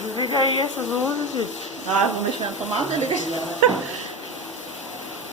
Desliga aí essas luzes, gente. Ah, vou mexer na tomada, liga.